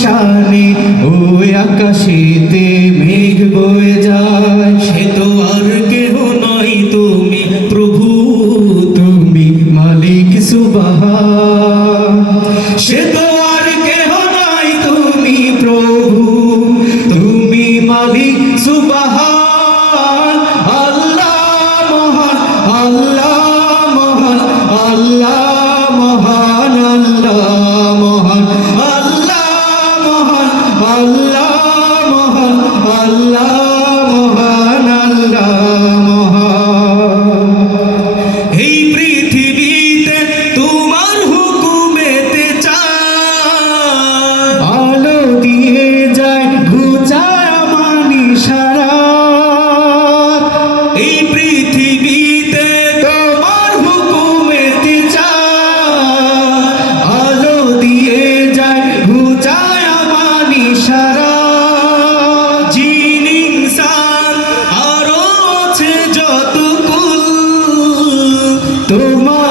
শানে ওই আকাশেতে মেঘ বয়ে যায়। সে তো আর কেহ নাই তুমি, প্রভু তুমি মালিক সুবাহ। সে তো আর কেহ নাই তুমি, প্রভু তুমি মালিক সুবাহা। আল্লাহ তোমার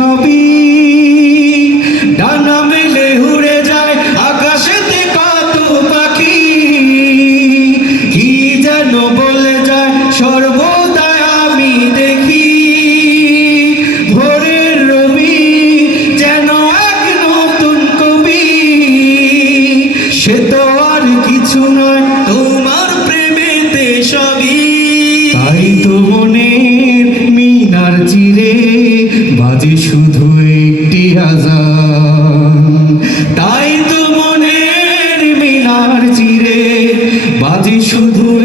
সবই ডানা মেলে উড়ে যায় আকাশে কত পাখি। কি যেন বলে যায় সর্বদা আমি দেখি। ভোরের রবি যেন এক নতুন কবি। সে তো আর কিছু নয় 你出土